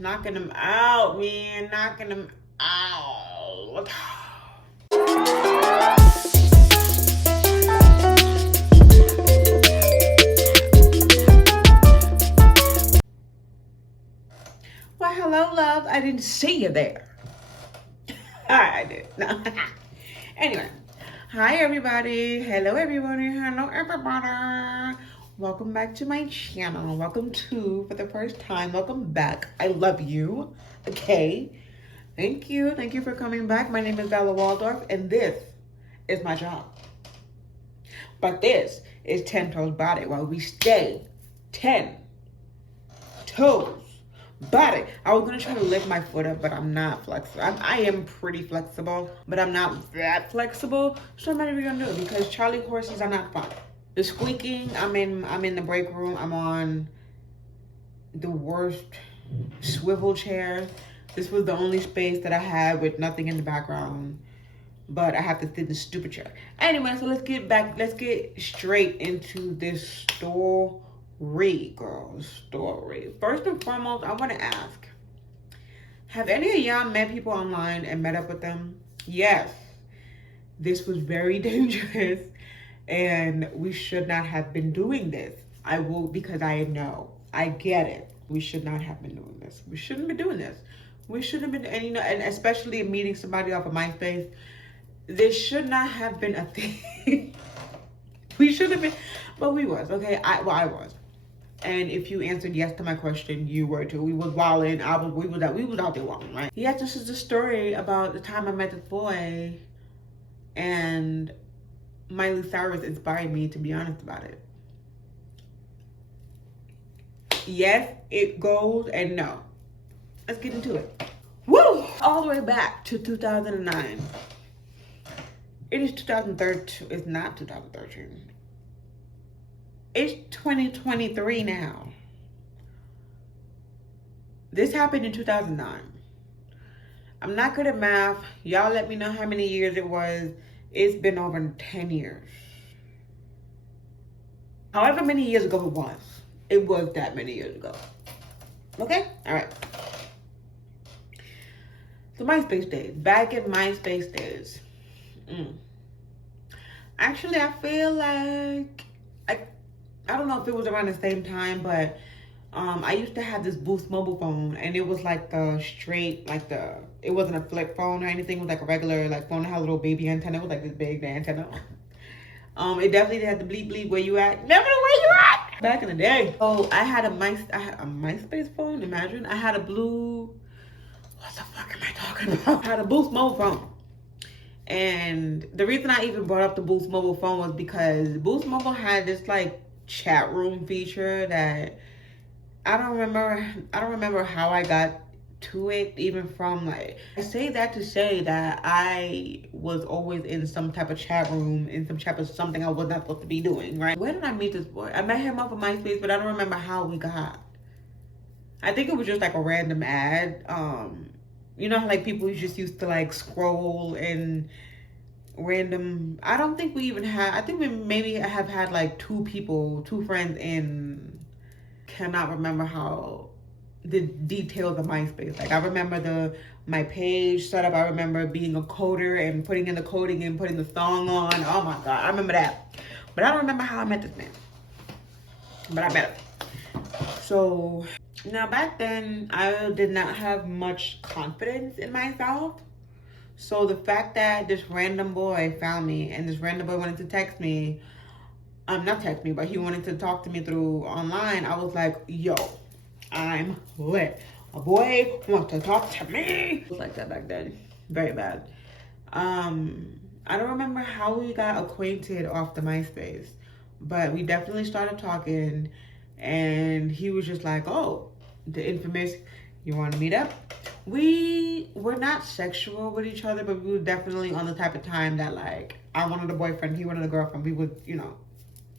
Knocking them out, man. Knocking them out. Well, hello, love. I didn't see you there. I did. No. Anyway. Hi, everybody. Hello, everybody. Hello, everybody. Welcome back to my channel. Welcome to, for the first time, welcome back. I love you. Okay. Thank you. Thank you for coming back. My name is Bella Waldorf, and this is my job. But this is 10 Toes Body, where we stay 10 toes body. I was going to try to lift my foot up, but I'm not flexible. I am pretty flexible, but I'm not that flexible. So I'm not even going to do it because Charlie horses are not fun. The squeaking, I'm in the break room. I'm on the worst swivel chair. This was the only space that I had with nothing in the background, but I have to sit in the stupid chair. Anyway, so let's get straight into this story, girl. Story. First and foremost, I want to ask, have any of y'all met people online and met up with them? Yes. This was very dangerous. And we should not have been doing this. I will, because I know. I get it. We should not have been doing this. We shouldn't be doing this. We shouldn't have been, and and especially meeting somebody off of MySpace. This should not have been a thing. We should have been, but we was, okay? I was. And if you answered yes to my question, you were too. We was wilding. We was out there wilding, right? Yes, this is a story about the time I met this boy, and Miley Cyrus inspired me to be honest about it. Yes, it goes, and no. Let's get into it. Woo! All the way back to 2009. It is 2013. It's not 2013. It's 2023 now. This happened in 2009. I'm not good at math. Y'all let me know how many years it was. It's been over 10 years. However many years ago it was. It was that many years ago. Okay? All right. So MySpace days. Back in MySpace days. Actually, I feel like, I don't know if it was around the same time, but I used to have this Boost mobile phone, and it was like the straight, it wasn't a flip phone or anything. It was like a regular phone that had a little baby antenna. It was like this big, the antenna. It definitely had the bleep bleep where you at. Never know where you at. Back in the day. Oh, I had a MySpace phone. Imagine I had a blue. What the fuck am I talking about? I had a Boost mobile phone. And the reason I even brought up the Boost mobile phone was because Boost mobile had this chat room feature that I don't remember how I got to it, even from I say that to say that I was always in some type of chat room, in some type of something I was not supposed to be doing, right? Where did I meet this boy? I met him off of MySpace, but I don't remember how we got. I think it was just a random ad. You know how people just used to scroll and random. I don't think we even had. I think we maybe have had two friends in. Cannot remember how the details of MySpace. I remember my page setup. I remember being a coder and putting in the coding and putting the song on. Oh my god, I remember that. But I don't remember how I met this man. But I met him. So now back then, I did not have much confidence in myself. So the fact that this random boy found me and this random boy wanted to text me, not text me, but he wanted to talk to me through online, I was like, yo, I'm lit. A boy wants to talk to me. It was like that back then. Very bad. I don't remember how we got acquainted off the MySpace, but we definitely started talking, and he was just like, oh, the infamous, you want to meet up? We were not sexual with each other, but we were definitely on the type of time that I wanted a boyfriend, he wanted a girlfriend. We would,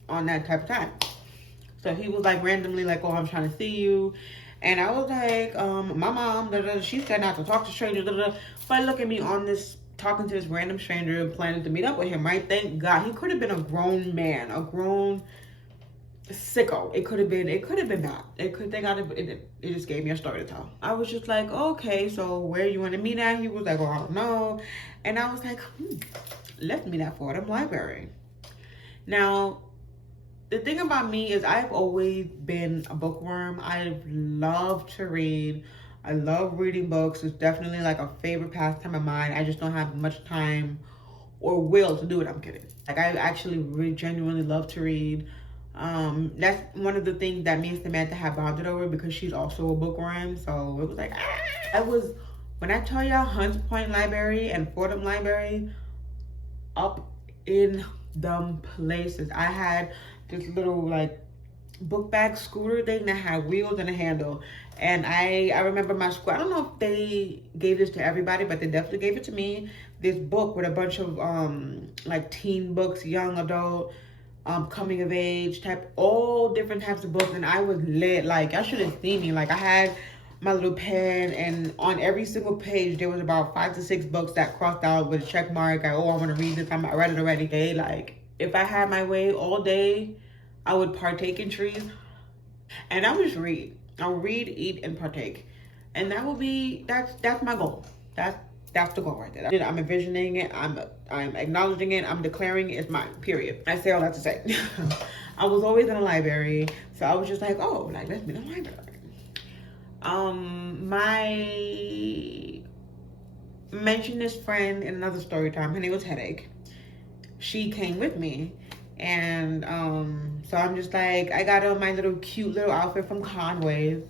on that type of time. So he was randomly oh, I'm trying to see you. And I was like, my mom, she said not to talk to strangers, But look at me on this, talking to this random stranger and planning to meet up with him, right? Thank God. He could have been a grown man, sicko. It could have been bad. It just gave me a story to tell. I was just like, okay, so where you want to meet at? He was like, oh, I don't know. And I was like, let's meet at Fordham Library. Now, the thing about me is I've always been a bookworm. I love to read. I love reading books. It's definitely like a favorite pastime of mine. I just don't have much time or will to do it. I'm kidding. Like, I actually really genuinely love to read. That's one of the things that me and Samantha have bonded over, because she's also a bookworm. So it was like, when I tell y'all, Hunts Point Library and Fordham Library, up in them places. I had this little like book bag scooter thing that had wheels and a handle, and I remember my school, I don't know if they gave this to everybody, but they definitely gave it to me, this book with a bunch of like teen books, young adult, coming of age type, all different types of books. And I was lit. Like, y'all should have seen me. Like, I had my little pen, and on every single page there was about 5 to 6 books that crossed out with a check mark. I want to read this. I read it already. Hey, like, if I had my way all day, I would partake in trees, and I would just read. I'll read, eat, and partake, and that will be that's my goal. That's the goal right there. I'm envisioning it. I'm acknowledging it. I'm declaring it's mine. Period. I say all that to say, I was always in a library, so I was just like, oh, like, let's be in a library. My mentioned this friend in another story time. Her name was Headache. She came with me, and so I'm just like, I got on my little cute little outfit from Conway.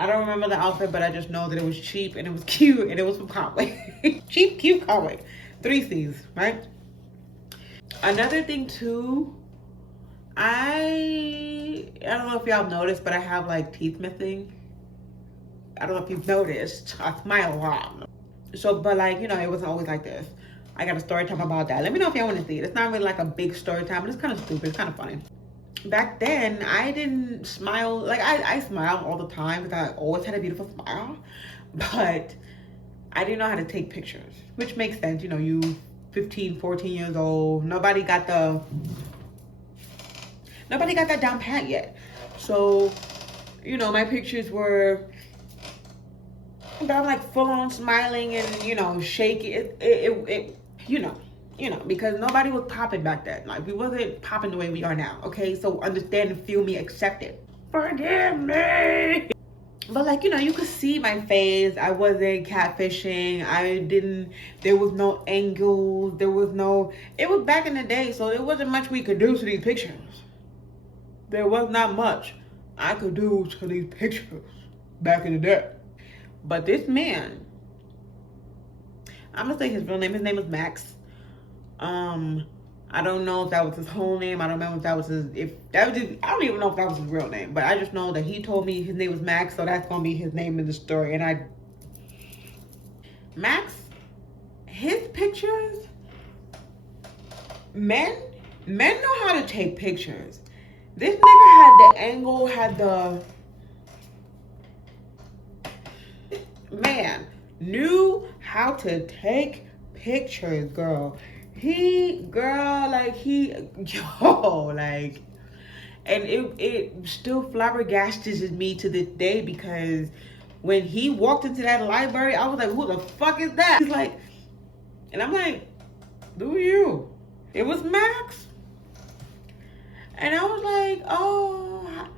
I don't remember the outfit, but I just know that it was cheap and it was cute and it was from Conway. Cheap, cute, Conway. 3 C's, right? Another thing too, I don't know if y'all noticed, but I have like teeth missing. I don't know if you've noticed. I smile a lot. So, but like, you know, it wasn't always like this. I got a story time about that. Let me know if y'all want to see it. It's not really like a big story time, but it's kind of stupid. It's kind of funny. Back then, I didn't smile. Like, I smile all the time because I always had a beautiful smile. But I didn't know how to take pictures, which makes sense. You know, you 15, 14 years old. Nobody got that down pat yet. So, you know, my pictures were, but I'm like full on smiling and, you know, shaking. It you know, because nobody was popping back then. Like, we wasn't popping the way we are now, okay? So understand and feel me, accept it. Forgive me. But like, you know, you could see my face. I wasn't catfishing. There was no angles. It was back in the day, so there wasn't much we could do to these pictures. There was not much I could do to these pictures back in the day. But this man, I'm gonna say his real name. His name is Max. I don't know if that was his whole name. I don't remember if that was his. I don't even know if that was his real name. But I just know that he told me his name was Max, so that's gonna be his name in the story. And Max, his pictures. Men know how to take pictures. This nigga had the angle, man knew how to take pictures, girl. And it still flabbergasted me to this day, because when he walked into that library, I was like, who the fuck is that? He's like, and I'm like, do you? It was Max. And I was like, oh,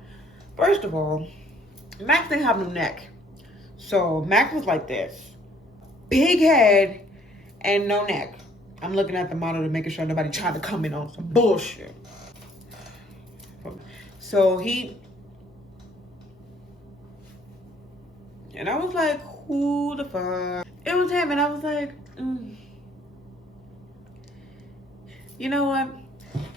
first of all, Max didn't have no neck. So Max was like this, big head and no neck. I'm looking at the monitor, making sure nobody tried to come in on some bullshit. So and I was like, who the fuck? It was him, and I was like, you know what?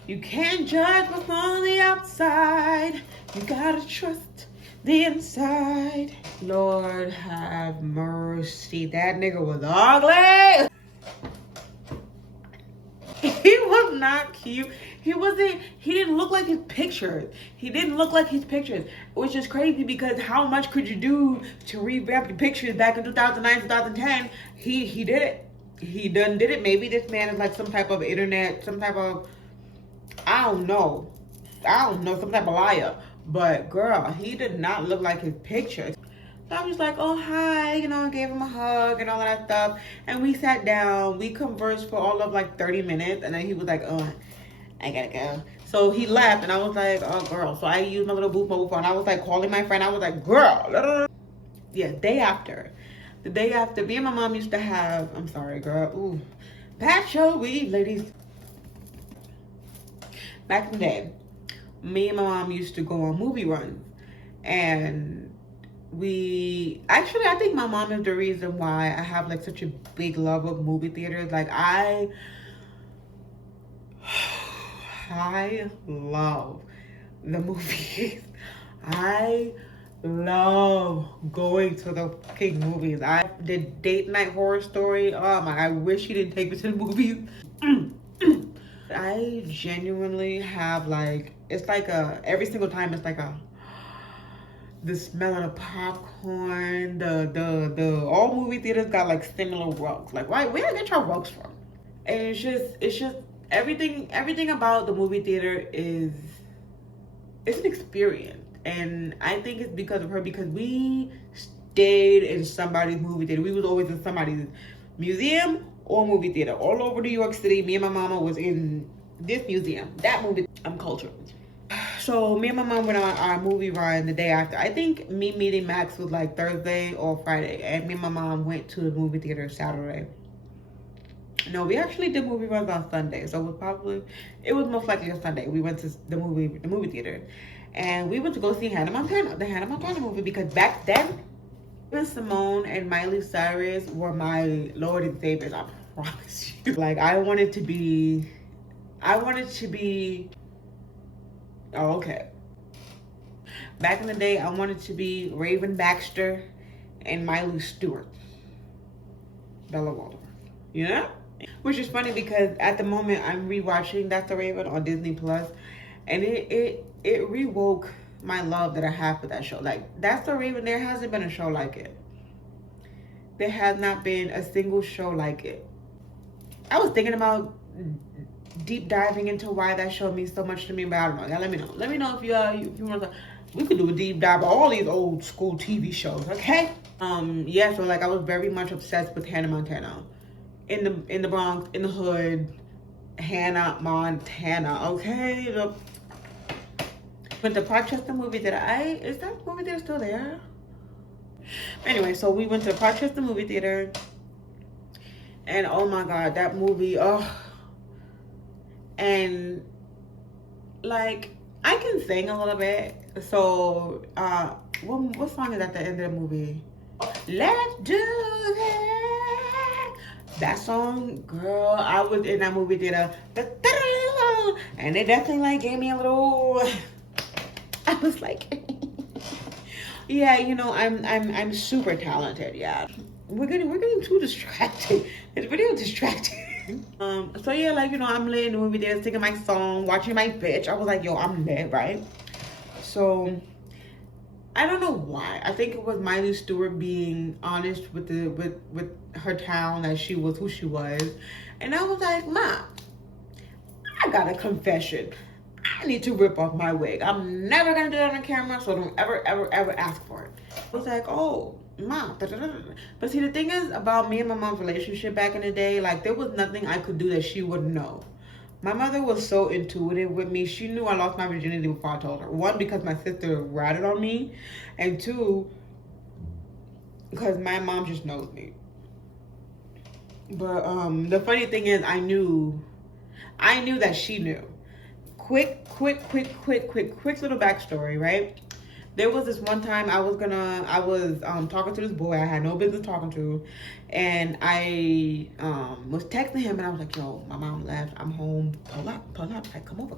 You can't judge what's on the outside. You gotta trust the inside. Lord have mercy. That nigga was ugly. He was not cute. He didn't look like his pictures. Which is crazy, because how much could you do to revamp your pictures back in 2009, 2010? He did it. He done did it. Maybe this man is like some type of internet, some type of, I don't know, I don't know, some type of liar. But girl, he did not look like his picture. So I was like, oh, hi, you know, gave him a hug and all of that stuff. And we sat down, we conversed for all of like 30 minutes. And then he was like, oh, I gotta go. So he left and I was like, oh, girl. So I used my little booth mobile phone. I was like calling my friend. I was like, girl. Yeah, day after. The day after, me and my mom used to have, I'm sorry, girl. Ooh, bad show weed, ladies. Back in the day, me and my mom used to go on movie runs. And I think my mom is the reason why I have like such a big love of movie theaters. Like I love the movies. I love going to the fucking movies. I did date night horror story. Oh my, I wish he didn't take me to the movies. I genuinely have like, it's like every single time it's like the smell of the popcorn, the all movie theaters got like similar rugs. Like where do you get your rugs from? And it's just everything about the movie theater it's an experience. And I think it's because of her, because we stayed in somebody's movie theater. We was always in somebody's museum or movie theater. All over New York City, me and my mama was in this museum, that movie. I'm cultured. So me and my mom went on our movie run the day after. I think me meeting Max was like Thursday or Friday. And me and my mom went to the movie theater Saturday. No, we actually did movie runs on Sunday. So it was most likely a Sunday. We went to the movie theater. And we went to go see Hannah Montana, the Hannah Montana movie, because back then, even Simone and Miley Cyrus were my Lord and Saviors, I promise you. Like, I wanted to be, oh, okay. Back in the day, I wanted to be Raven Baxter and Miley Stewart. Bella Waldorf, you know? Which is funny because at the moment, I'm rewatching That's the Raven on Disney Plus, and it rewoke my love that I have for that show. Like, That's the Raven, there hasn't been a show like it. There has not been a single show like it. I was thinking about deep diving into why that show means so much to me, but I don't know. Y'all let me know. Let me know if you want to. We could do a deep dive of all these old school TV shows, okay? Yeah, so like I was very much obsessed with Hannah Montana. In the Bronx, in the hood, Hannah Montana, okay? But the Rochester movie is that movie theater still there? Anyway, so we went to the Rochester movie theater, and oh my God, that movie, oh. And like, I can sing a little bit. So, what song is at the end of the movie? Let's do that. That song, girl, I was in that movie theater, and it definitely like gave me a little. I was like, yeah, you know, I'm super talented. Yeah, we're getting too distracted. This video is distracting. So yeah, like, you know, I'm laying in the movie theater, singing my song, watching my bitch. I was like, yo, I'm lit, right? So I don't know why. I think it was Miley Stewart being honest with her town, that she was who she was. And I was like, Ma, I got a confession. I need to rip off my wig. I'm never gonna do that on camera, so don't ever ask for it. I was like, oh, Ma. But see, the thing is about me and my mom's relationship back in the day, like, there was nothing I could do that she wouldn't know. My mother was so intuitive with me. She knew I lost my virginity before I told her. One, because my sister ratted on me. And two, because my mom just knows me. But the funny thing is, I knew that she knew. Quick little backstory, right? There was this one time I was talking to this boy I had no business talking to, and I was texting him, and I was like, yo, my mom left, I'm home, pull up, like, come over.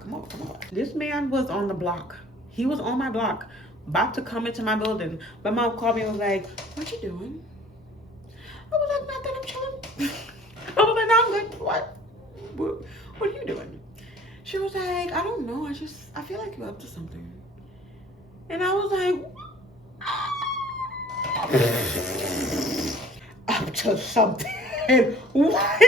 This man was on the block. He was on my block, about to come into my building. My mom called me and was like, what you doing? I was like, nothing, I'm chilling. I was like, no, I'm good. What are you doing? She was like, I don't know, I feel like you're up to something. And I was like, up to something? What?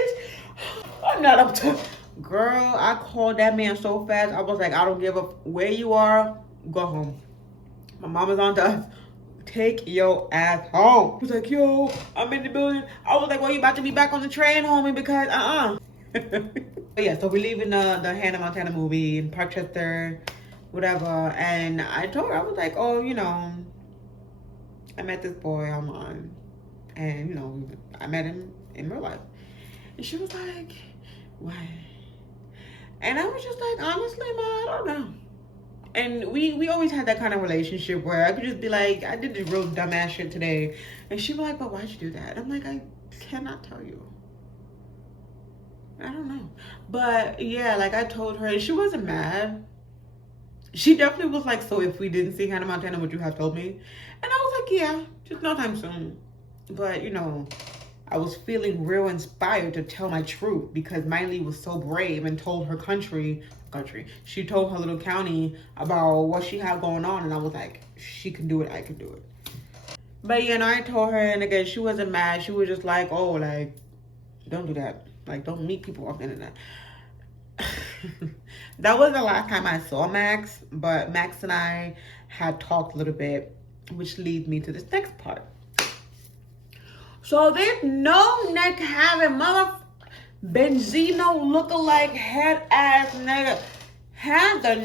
I'm not up to Girl, I called that man so fast. I was like, I don't give up where you are. Go home. My mama's on to us. Take your ass home. He was like, yo, I'm in the building. I was like, well, you about to be back on the train, homie, because But yeah, so we leaving the Hannah Montana movie in Parkchester, whatever. And I told her, I was like, oh, you know, I met this boy online. And, you know, I met him in real life. And she was like, why? And I was just like, honestly, ma, I don't know. And we always had that kind of relationship where I could just be like, I did this real dumbass shit today. And she'd be like, but why'd you do that? I'm like, I cannot tell you. I don't know. But yeah, like I told her, and she wasn't mad. She definitely was like, so if we didn't see Hannah Montana, would you have told me? And I was like, yeah, just no time soon. But, you know, I was feeling real inspired to tell my truth because Miley was so brave and told her country, she told her little county about what she had going on. And I was like, she can do it, I can do it. But, you know, I told her, and again, she wasn't mad. She was just like, oh, like, don't do that. Like, don't meet people off the internet. That was the last time I saw Max, but Max and I had talked a little bit, which leads me to this next part. So this no neck having mother Benzino lookalike head ass nigga had the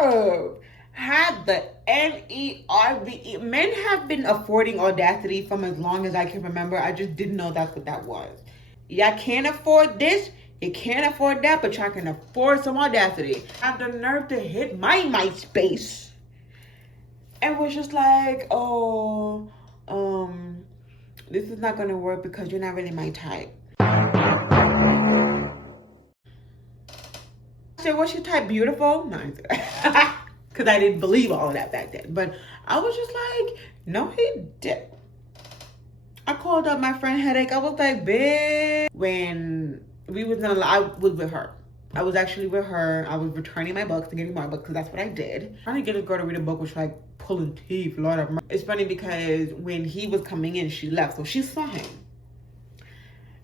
nerve, had the NERVE. Men have been affording audacity from as long as I can remember. I just didn't know that's what that was. Y'all can't afford this, you can't afford that, but y'all can afford some audacity. I have the nerve to hit my MySpace and was just like, oh, this is not gonna work because you're not really my type. I said, what's your type? Beautiful? No, because I didn't believe all of that back then. But I was just like, no, he did. I called up my friend Headache. I was like, bitch. When we was I was with her. I was actually with her. I was returning my books to getting my books because that's what I did. Trying to get a girl to read a book was like pulling teeth, Lord of mercy. It's funny because when he was coming in, she left. So she saw him.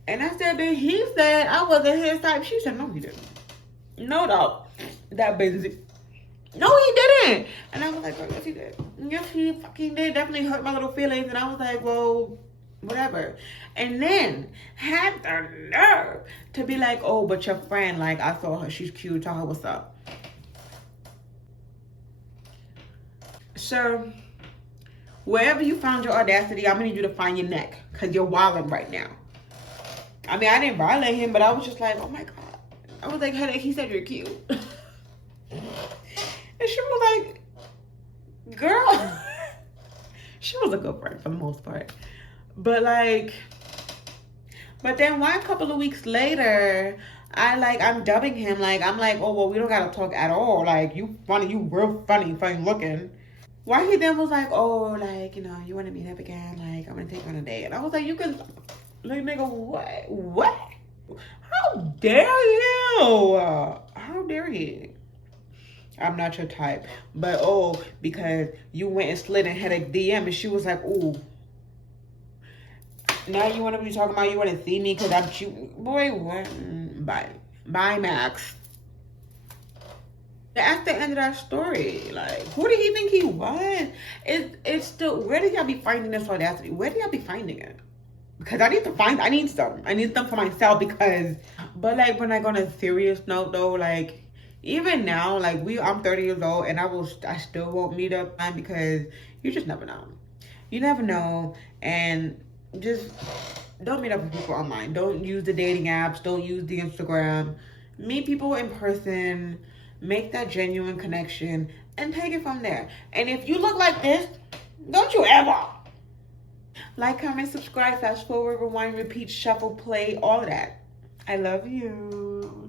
And I said, but he said I wasn't his type. She said, no, he didn't. No doubt. That busy. No, he didn't. And I was like, oh, yes, he did. Yes, he fucking did. Definitely hurt my little feelings. And I was like, well, whatever. And then had the nerve to be like, oh, but your friend, like, I saw her. She's cute. Tell her what's up. Sir, wherever you found your audacity, I'm going to need you to find your neck because you're wilding right now. I mean, I didn't violate him, but I was just like, oh, my God. I was like, Headache, he said you're cute. And she was like, girl. She was a good friend for the most part. But like, but then why a couple of weeks later, I'm dubbing him. Like, I'm like, oh, well, we don't got to talk at all. Like, you funny, you real funny looking. Why he then was like, oh, like, you know, you want to meet up again? Like, I'm going to take you on a date. And I was like, you can, like, nigga, what? What? How dare you? How dare he? I'm not your type. But, oh, because you went and slid in Headache DM and she was like, ooh. Now you want to be talking about you want to see me because I'm cute. Boy, what? Bye. Bye, Max. At the end of that story, like, who did he think he was? It's still, where did y'all be finding this audacity? Where did y'all be finding it? Because I need some. I need some for myself because, but like, when I go on a serious note though, like, even now, like, I'm 30 years old and I still won't meet up because you just never know. You never know. And just don't meet up with people online. Don't use the dating apps. Don't use the Instagram. Meet people in person. Make that genuine connection and take it from there. And if you look like this, don't you ever. Like, comment, subscribe, fast forward, rewind, repeat, shuffle, play, all of that. I love you.